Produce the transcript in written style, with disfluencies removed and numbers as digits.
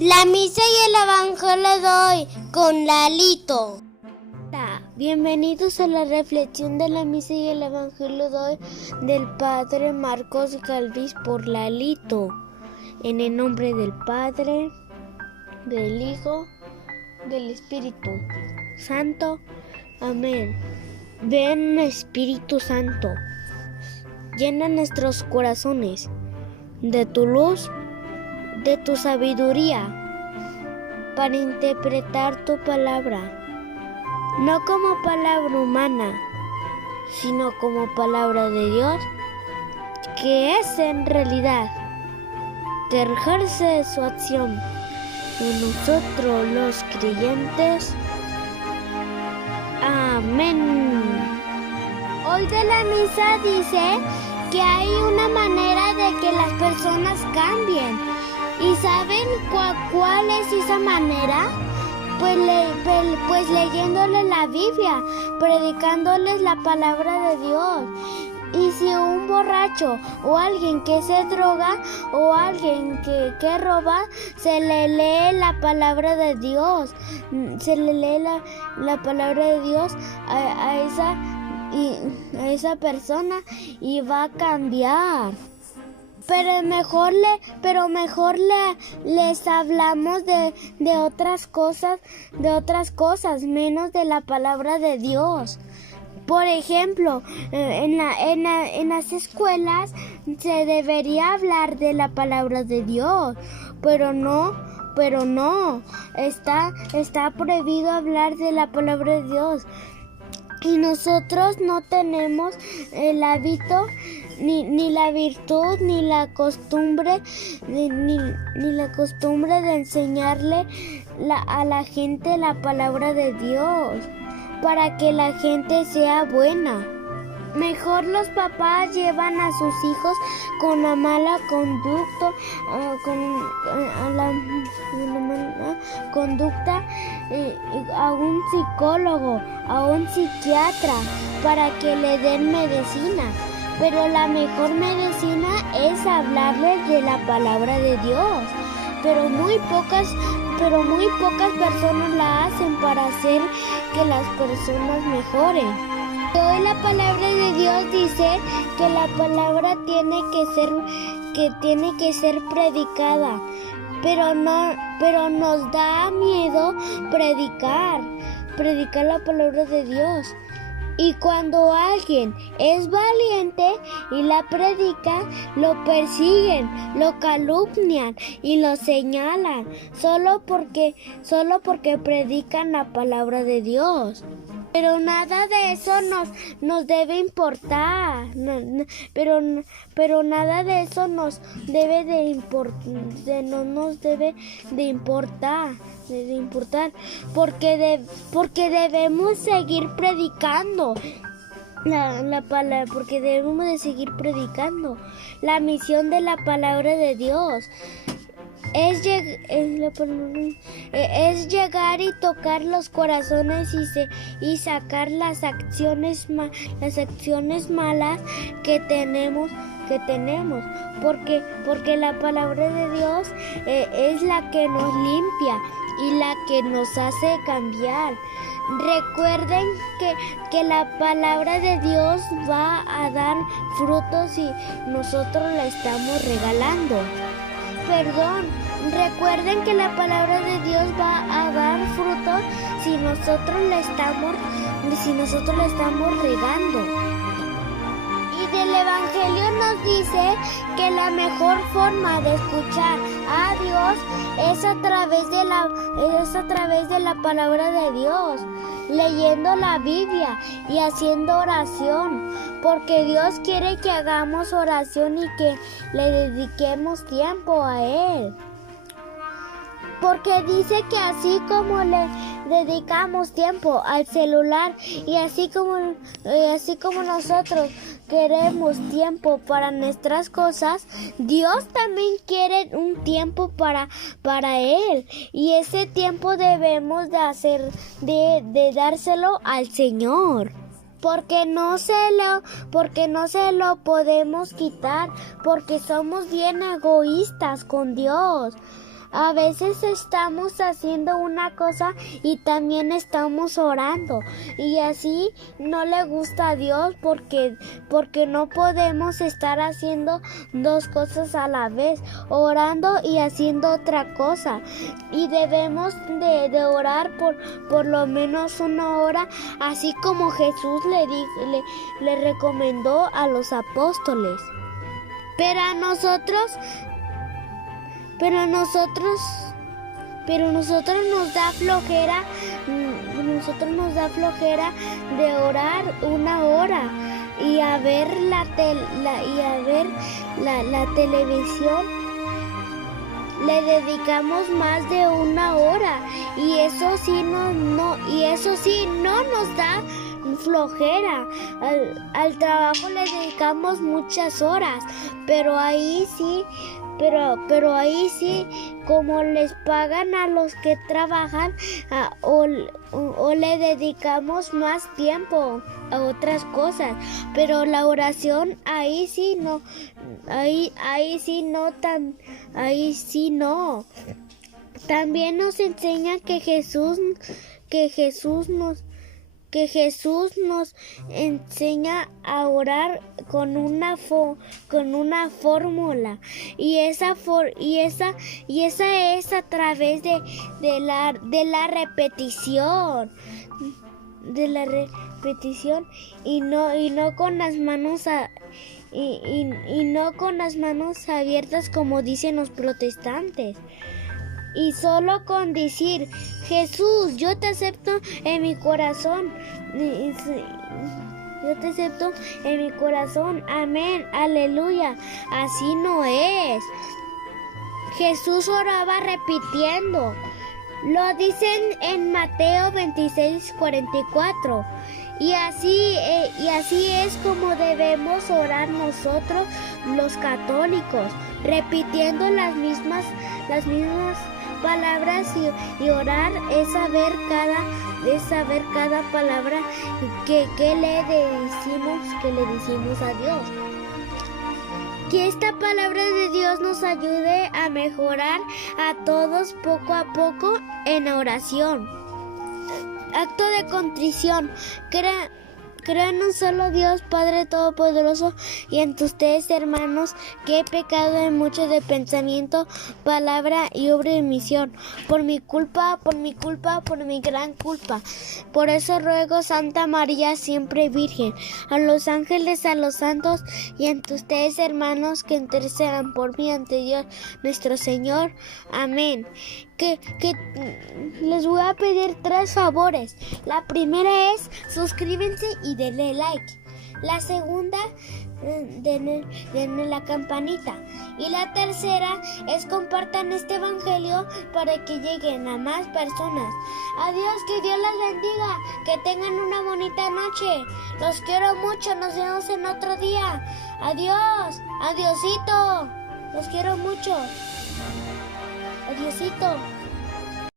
La misa y el evangelio de hoy con Lalito. Hola, bienvenidos a la reflexión de la misa y el evangelio de hoy del Padre Marcos Galvis por Lalito. En el nombre del Padre, del Hijo, del Espíritu Santo. Amén. Ven, Espíritu Santo, llena nuestros corazones de tu luz, de tu sabiduría, para interpretar tu palabra, no como palabra humana, sino como palabra de Dios, que es en realidad, que ejerce su acción en nosotros los creyentes. Amén. Hoy de la misa dice que hay una manera de que las personas cambien. ¿Y saben cuál es esa manera? Pues leyéndoles la Biblia, predicándoles la palabra de Dios. Y si un borracho o alguien que se droga o alguien que roba, se le lee la palabra de Dios, se le lee la palabra de Dios a esa persona y va a cambiar. Pero mejor les hablamos de otras cosas, menos de la palabra de Dios. Por ejemplo, en las escuelas se debería hablar de la palabra de Dios, pero no, está prohibido hablar de la palabra de Dios. Y nosotros no tenemos el hábito, ni la virtud, ni la costumbre, ni la costumbre de enseñarle a la gente la palabra de Dios, para que la gente sea buena. Mejor los papás llevan a sus hijos con la mala conducta, a un psicólogo, a un psiquiatra, para que le den medicina. Pero la mejor medicina es hablarles de la palabra de Dios. Pero muy pocas personas la hacen para hacer que las personas mejoren. Hoy la palabra de Dios dice que la palabra tiene que ser predicada, pero nos da miedo predicar la palabra de Dios. Y cuando alguien es valiente y la predica, lo persiguen, lo calumnian y lo señalan, solo porque predican la palabra de Dios. Pero nada de eso nos debe importar, pero nada de eso nos debe de importar, porque debemos seguir predicando la palabra, porque debemos de seguir predicando la misión de la palabra de Dios. Es llegar y tocar los corazones y sacar las acciones malas que tenemos, porque la palabra de Dios es la que nos limpia y la que nos hace cambiar. Recuerden que la palabra de Dios va a dar frutos si nosotros la estamos regalando. Recuerden que la palabra de Dios va a dar frutos si nosotros la estamos regando. Y del Evangelio nos dice que la mejor forma de escuchar a Dios es a través de la palabra de Dios, leyendo la Biblia y haciendo oración, porque Dios quiere que hagamos oración y que le dediquemos tiempo a Él. Porque dice que así como le dedicamos tiempo al celular y así como nosotros queremos tiempo para nuestras cosas, Dios también quiere un tiempo para Él, y ese tiempo debemos de dárselo al Señor. Porque no se lo podemos quitar, porque somos bien egoístas con Dios. A veces estamos haciendo una cosa y también estamos orando, y así no le gusta a Dios porque no podemos estar haciendo dos cosas a la vez, orando y haciendo otra cosa, y debemos de orar por lo menos 1 hora, así como Jesús le recomendó a los apóstoles. Pero nos da flojera, de orar 1 hora y a ver la televisión. Le dedicamos más de 1 hora y eso sí no nos da flojera. Al trabajo le dedicamos muchas horas, pero ahí sí, como les pagan a los que trabajan, o le dedicamos más tiempo a otras cosas, pero la oración ahí sí no. También nos enseña que Jesús nos enseña a orar con una fórmula, y esa es a través de la repetición, y no con las manos y no con las manos abiertas como dicen los protestantes. Y solo con decir: Jesús, yo te acepto en mi corazón. Yo te acepto en mi corazón. Amén, aleluya. Así no es. Jesús oraba repitiendo. Lo dicen en Mateo 26:44. Y así es como debemos orar nosotros los católicos, repitiendo las mismas palabras, y orar es saber cada palabra que le decimos a Dios. Que esta palabra de Dios nos ayude a mejorar a todos poco a poco en oración. Acto de contrición. Creo en un solo Dios, Padre Todopoderoso, y en ustedes, hermanos, que he pecado en mucho de pensamiento, palabra y obra y omisión, por mi gran culpa. Por eso ruego, Santa María, siempre Virgen, a los ángeles, a los santos, y en ustedes, hermanos, que intercedan por mí ante Dios nuestro Señor. Amén. Que les voy a pedir 3 favores. La primera es: suscríbanse y denle like. La segunda, denle la campanita. Y la tercera es: compartan este evangelio para que lleguen a más personas. Adiós, que Dios las bendiga, que tengan una bonita noche. Los quiero mucho, nos vemos en otro día. Adiós, adiosito, los quiero mucho. Adiosito.